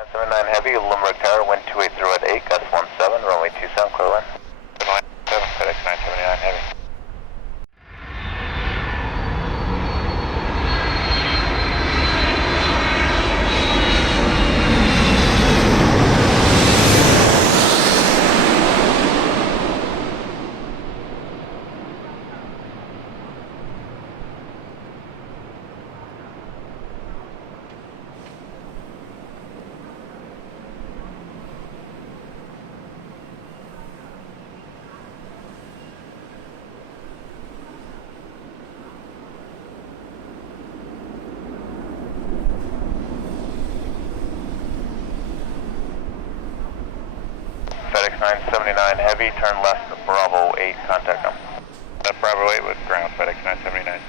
979 Heavy, Limerick Tower, wind 280 at 8, gust 17, runway 27, clear line. 7, FedEx 979 Heavy. FedEx 979 Heavy, turn left to Bravo 8, contact them. Bravo 8 with ground, FedEx 979.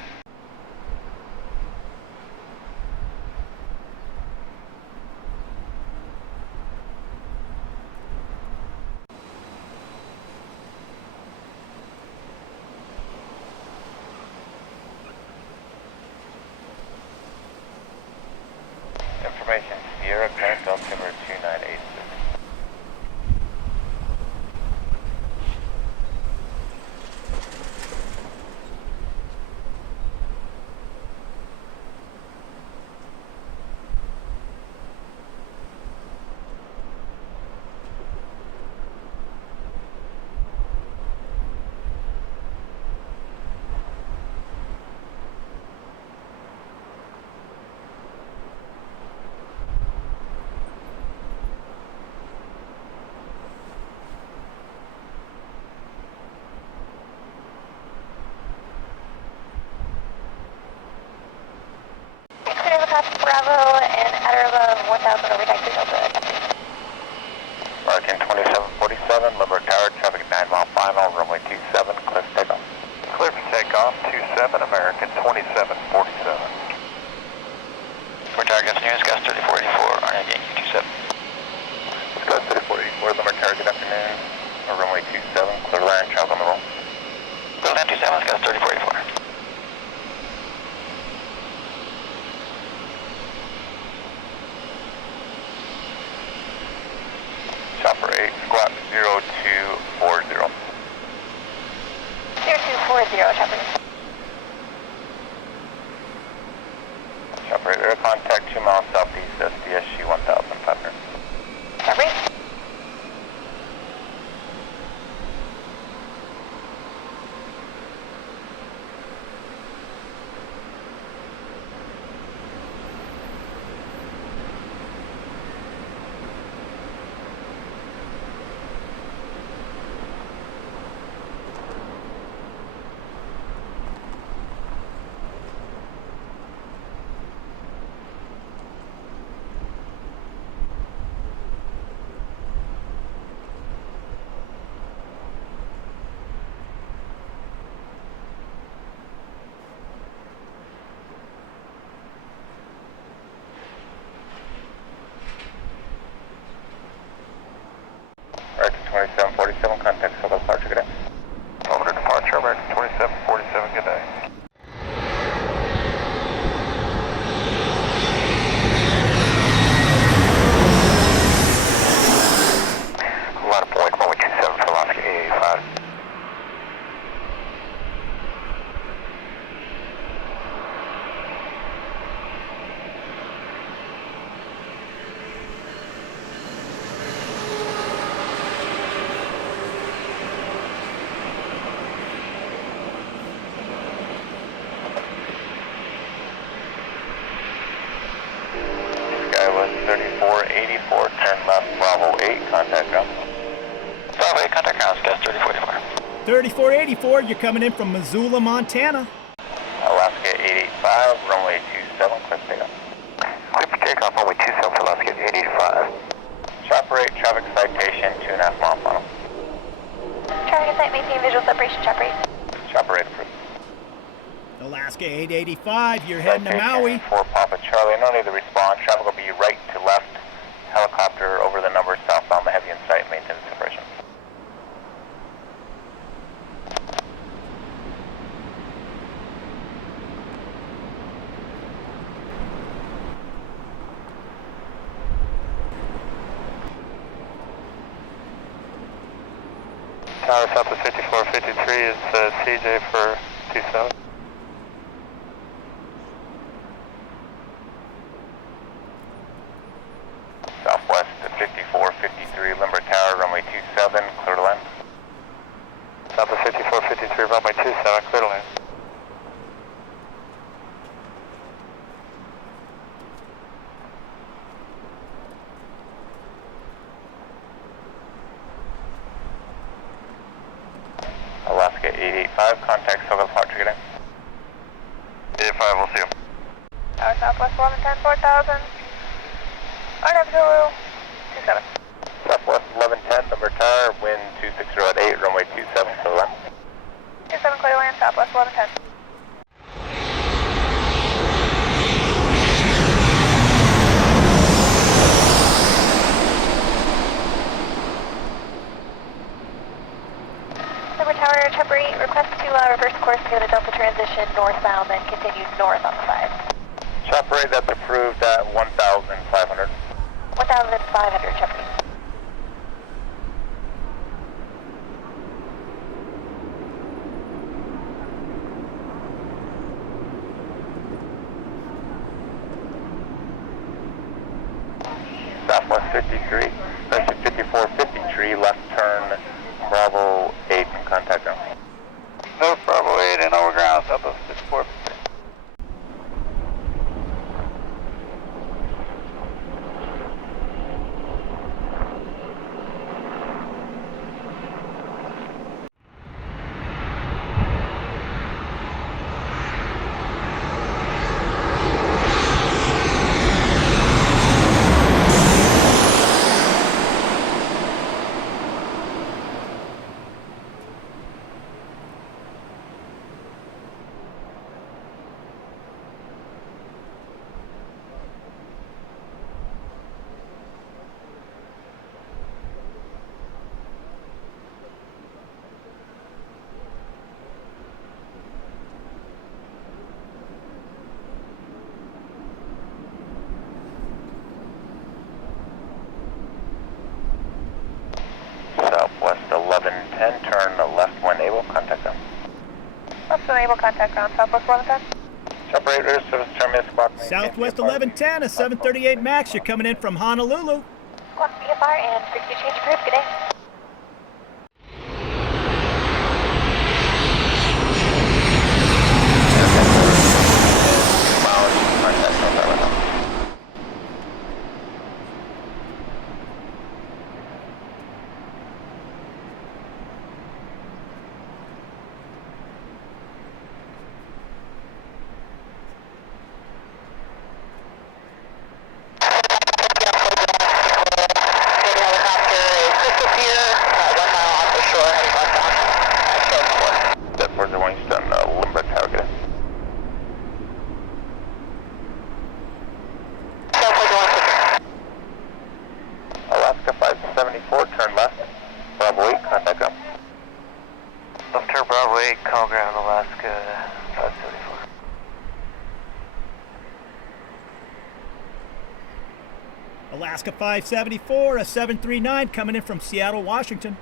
Information, Sierra, current altimeter 2986. Bravo and at or above 1,000 over taxi Delta. American 2747, Limerick Tower, traffic 9 mile final, runway 27, clear for takeoff. Clear for takeoff, 27, American 2747. For targets near Gust 3484, RNA Yankee 27. Gust 3484, Limerick Tower, good afternoon. Runway 27, clear line, travel on the roll. Clear line 27, Gust 3484. Chopper 8, squat 0240. 0240, Chopper. Chopper 8, air contact 2 miles southeast, SDSG 1500. Chopper 8. American 2747, contact Silver departure, good day. Over to departure, American 2747, good day. Line point 127 for Alaska 885. SkyWest 3484, turn left, Bravo 8, contact ground. Bravo 8, contact ground, Gust 3484. 3484, you're coming in from Missoula, Montana. Alaska 885, runway 27, clear for takeoff. Clear for takeoff, runway 27 for Alaska 885. Chopper 8, traffic citation, 2.5 mile final. Traffic site maintain visual separation, Chopper 8. Chopper 8 approved. Alaska 885, you're heading to Citation Maui. for Papa Charlie, no need to respond. Traffic will be right to left. Helicopter over the number southbound, the heavy in sight, maintain separation. Tower Southwest 5453 is CJ for 27. Southwest to 5453, Limber Tower, runway 27, clear to land. Southwest 5453, runway 27, clear to land. Alaska 885, contact SoCal departure, get in. 885, we'll see him. Tower Southwest 1110, 4000. RW Zulu, 27. Southwest 1110, Limber Tower, wind 260 at 8, runway 27, clear to land. 27 clear to land, Southwest 1110. Limber Tower, Chopper 8, request to reverse course to get a Delta transition northbound, then continue north on the 5. Chopper 8, that's approved at 1,500. 1,500, Chopper 8. Southwest 53, section 5453, left turn, Bravo 8 in contact zone. No, Bravo 8 and over ground, Southwest 54. Southwest 1110, turn left when able, contact zone. Left when able, contact ground, Southwest 1110. Chopper 8, rear service, terminus, squawk. Southwest 1110, a 738 MAX. You're coming in from Honolulu. Squawk VFR and frequency change approved. Good day. Alaska 574, turn left, Bravo 8, contact zone. Left turn Bravo 8, call ground, Alaska 574. Alaska 574, a 739 coming in from Seattle, Washington.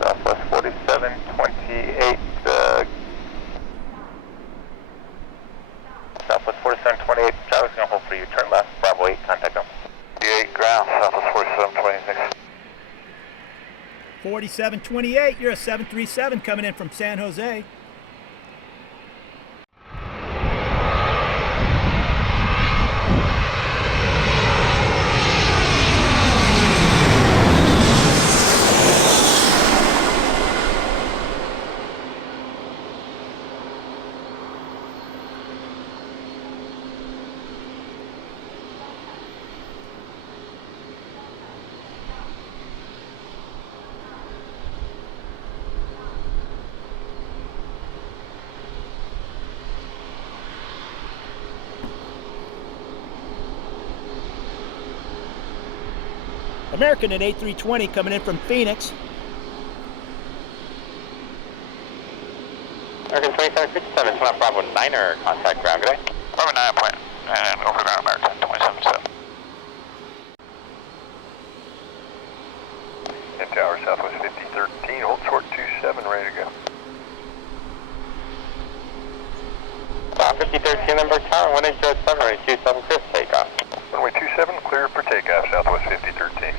Southwest 4728, Southwest 4728, driver's gonna hold for you, turn left, Bravo 8, contact zone. 8 ground, Southwest 4726. 4728, you're a 737 coming in from San Jose. American at 8320 coming in from Phoenix. American 2757, turn up Bravo 9er, contact ground, good day. Bravo 9 point, and over ground American 277. Tower Southwest 5013, hold short 27, ready to go. 5013 Lindbergh Tower, 1807, ready 27, clear for takeoff. Runway 27, clear for takeoff, Southwest 5013.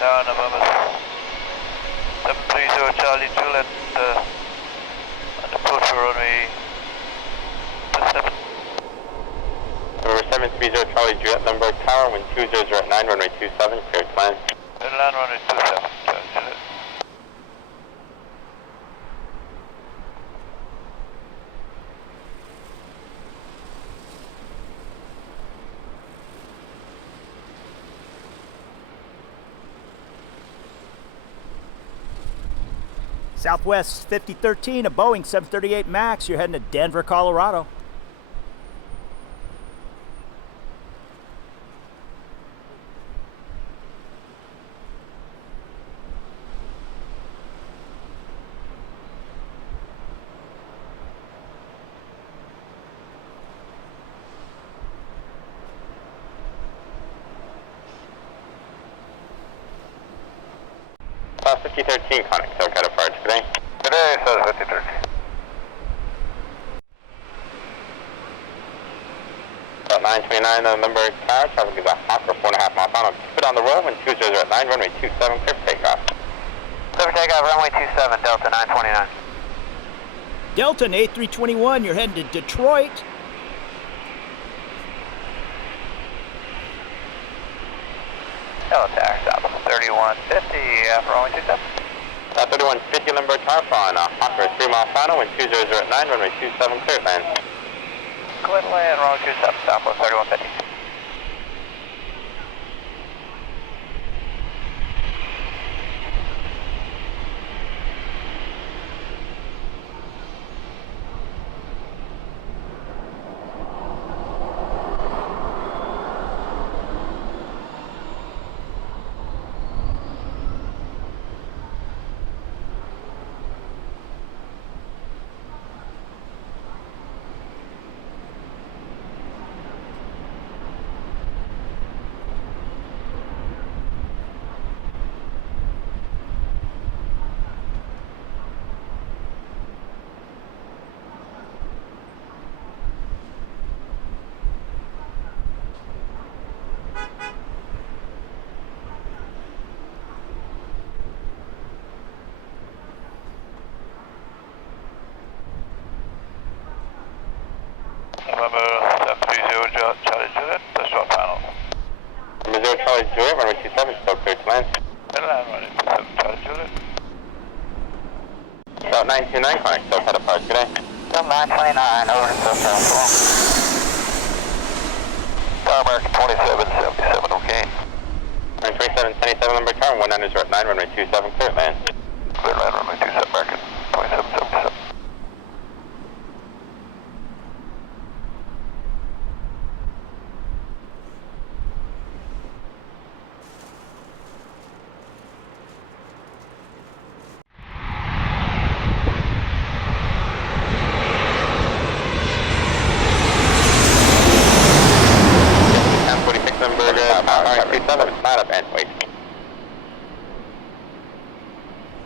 Tower November 730 Charlie Juliet, and approach for runway 27. Number 730 Charlie Juliet, Lindbergh Tower, wind 20 at 9, runway 27, clear to land. Inland runway 27, Charlie Juliet. Southwest 5013, a Boeing 738 MAX. You're heading to Denver, Colorado. South 5013, connect, so cut apart today. Today, South 5013. About 929 on Lindbergh Tower, traffic is a hot for 4.5 miles on. Keep it on the road when 20 at 9, runway 27, clear for takeoff. Clear for takeoff, runway 27, Delta 929. Delta and A321, you're heading to Detroit. Delta South 3150, for runway 27. 3150 Lindbergh Tower, flying a hot for 3 mile final when 20 at 9, runway 27, clear land. Clear to land, runway 27, Southwest 3150. November 730 Charlie Juliet, the short final. Number 0 Charlie Juliet, runway 27, still clear to land. Inland runway 27, Charlie Juliet. About 929, connect, still cut apart today. Some 929, over to South. Tower American 2777, okay. 2777 Lindbergh Tower, 19 at 9, runway 27, clear to land. Clear land, runway 27, American 2777.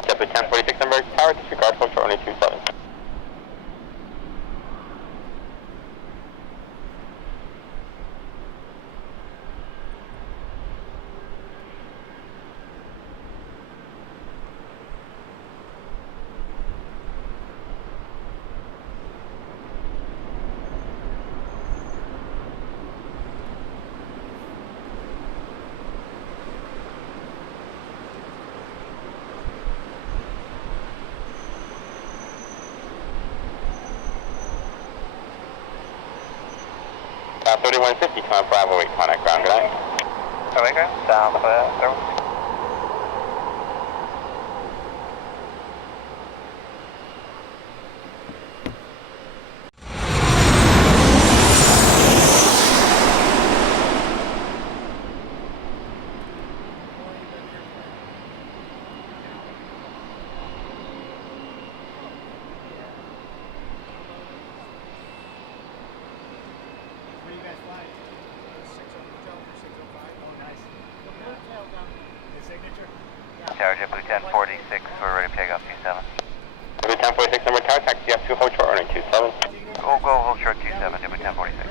Step to 1046 Embraer Tower, disregard for only 27. South 3150, come on Bravo 8, contact ground, good night. Omega, Southwest. Tower JetBlue 1046, we're ready to take off 27. JetBlue 1046, number tower, taxi up to hold short running 27. We'll go hold short 27, JetBlue 1046.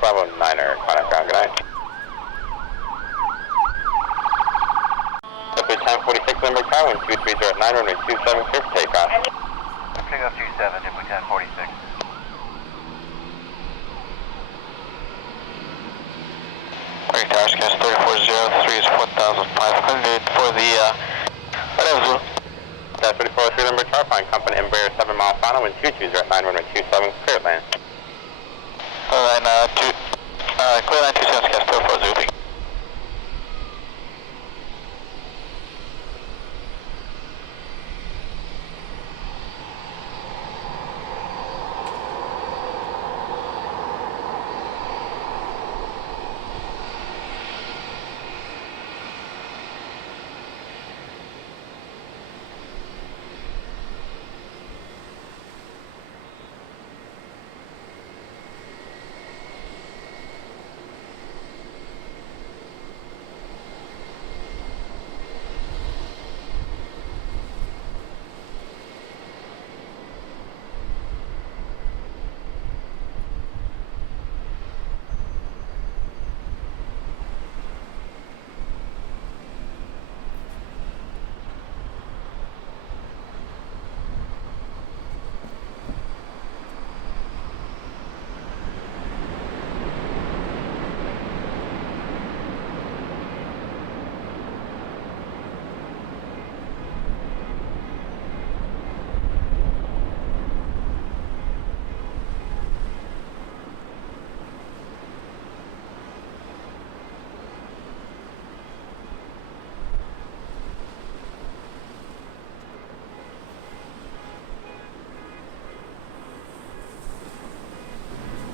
Bravo 9er, contact ground, good night. JetBlue 1046, number tower, 2309, runway 27, clear for takeoff. Take off 27, JetBlue 1046. Wait, tower, SkyWest 3403 is 4,500 for the, whatever. That's 3403, number tower, flying company Embraer 7 mile final, wind 220 at 9, runway 27, clear at land. Clear line 27, SkyWest 3403.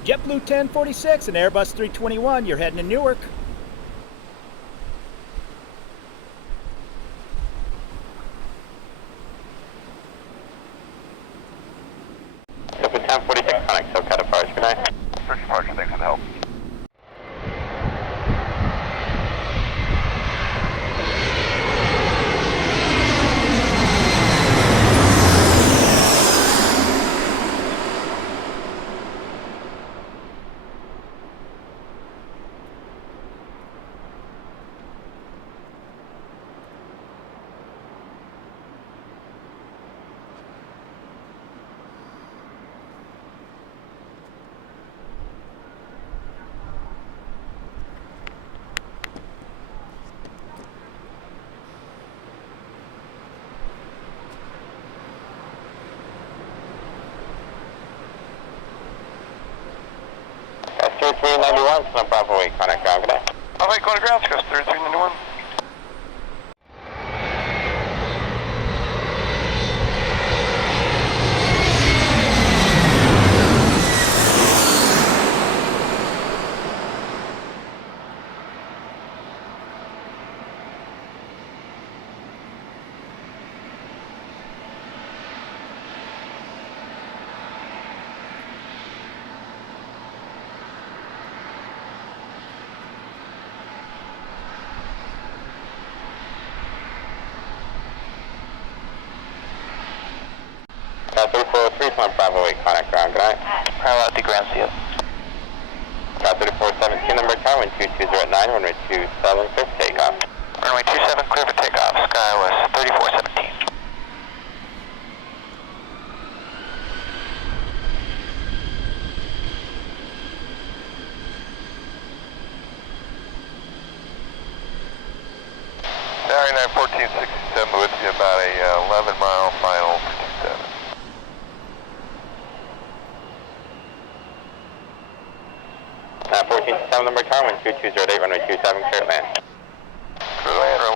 JetBlue 1046 and Airbus 321, you're heading to Newark. JetBlue 1046, connect, so cut apart, good night. Search departure, thanks for the help. That's 3391, so Bravo 8, connect ground, good night. Alright, go to ground, SkyWest 3391. That's 3403, so Bravo 8, connect ground, good night. Parallel to ground seal. That's 3417, number tower, wind 220 at 9, runway 27, clear for takeoff. Runway 27, clear for takeoff, SkyWest 3417. Tower 1467 with you about a 11-mile final for 27. Now 1467 number Tower 1208, runway 27, clear to land. Clear to land.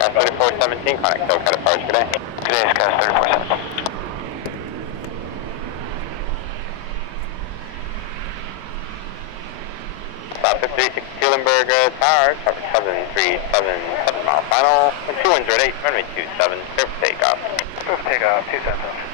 Sky 3417, connect KOAK at approach, good day. Good day, Sky 3417. Stop 5362 Limburg Tower, traffic 7377 mile final, 2108, runway 27, clear for takeoff. Clear for takeoff, 277.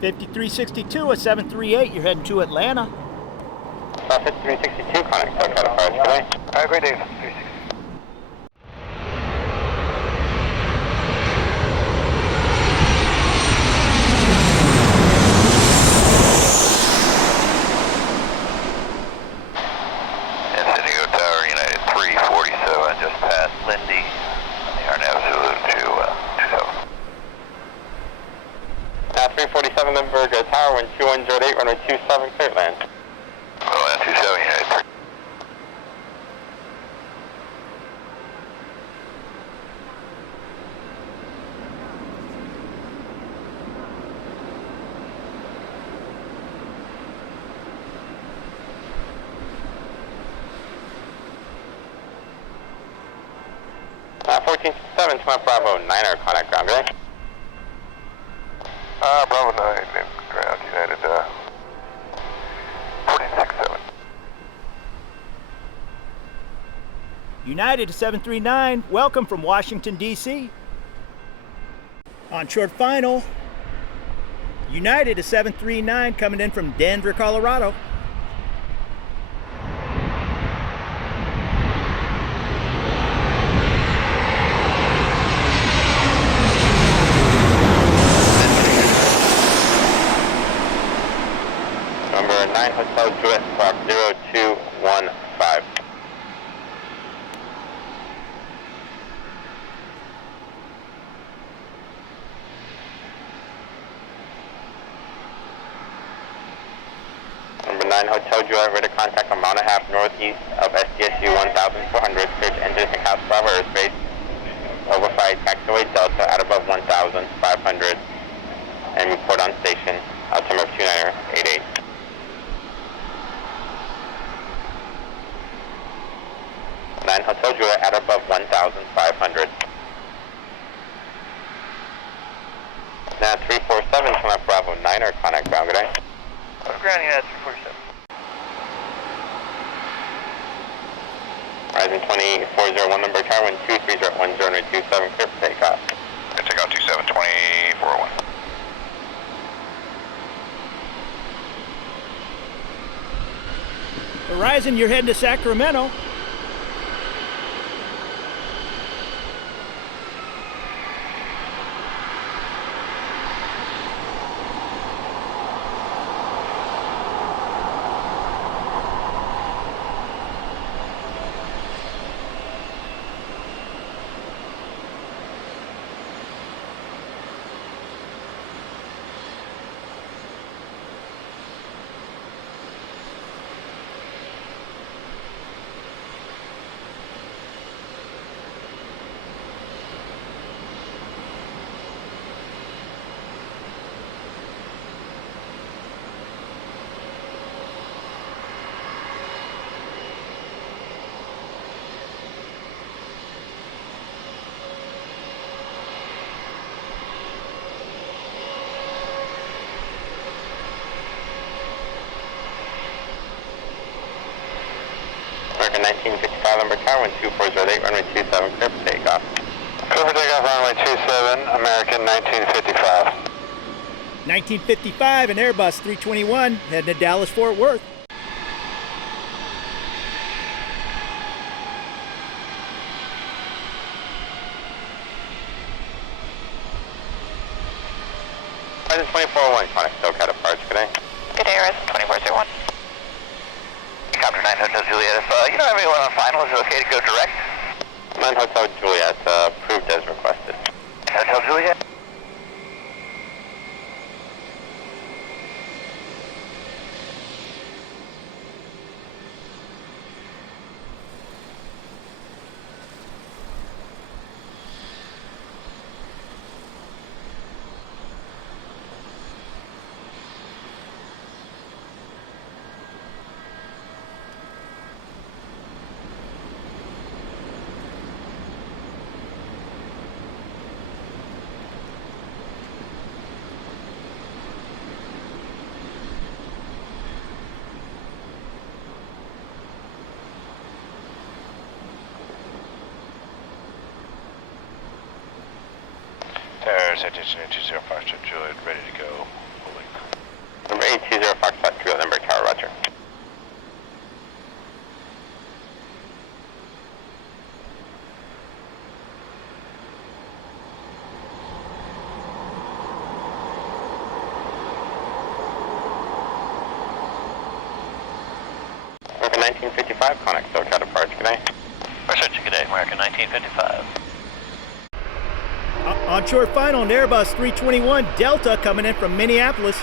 $53.62 at 738, you're heading to Atlanta. Stop 5362, connect KOAK at approach, good day. Alright, great day, 360. San Diego Tower, United 347, just past Lindy. They are now Zulu to 27. Now 347 Limburg Tower 2108, runway 27, clear to land. Land 27, United 3. Now 1467 to my Bravo 9er, connect ground, good day. Bravo 9, ground, United 1467. United to 739, welcome from Washington, D.C. On short final, United to 739 coming in from Denver, Colorado. Number 9 Hotel Juliet, Squawk 0215. Number 9 Hotel Juliet, ready to contact a mile and a half northeast of SDSU 1400, search engine and house Bravo airspace, overflight taxiway Delta at above 1500, and report on station, altimeter 2988. 9 Hotel Juliet at above 1,500. Now 347 from my Bravo 9er, connect ground, good day. Ground United 347. Rising 2401 number tower 12301 runway 27, clear for takeoff. Take out 27, 2401. Horizon, you're heading to Sacramento. American 1955 number tower, wind 2408, runway 27, clear for takeoff. Clear for takeoff, runway 27, American 1955. 1955, an Airbus 321 heading to Dallas-Fort Worth. Horizon 2401, connect SoCal departure, good day. Good day, Horizon 2401. Copter 9 Hotel Juliet. If you don't have anyone on final, is it okay to go direct? 9 Hotel Juliet, approved as requested. Hotel Juliet? Towers, attention 820 Foxtrot Juliet, ready to go. Holding. Number 820 Foxtrot Juliet, number tower, roger. American 1955, connect SoCal departure, good day. Research, good day, American 1955. On short final, an Airbus 321 Delta coming in from Minneapolis.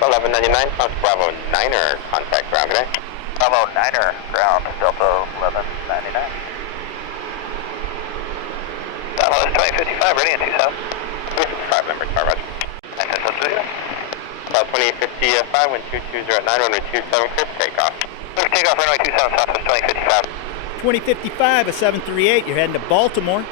Delta 1199, South Bravo 9er, contact ground, good day. Bravo 9er, ground, Delta 1199. Dallas 2055, ready in Tucson. 2055, number tower, roger. And Hotel Juliet? About 2855, wind 2209, runway 27, clear for takeoff. Clear for takeoff, runway 27, Southwest 2055. 2055, a 738, you're heading to Baltimore.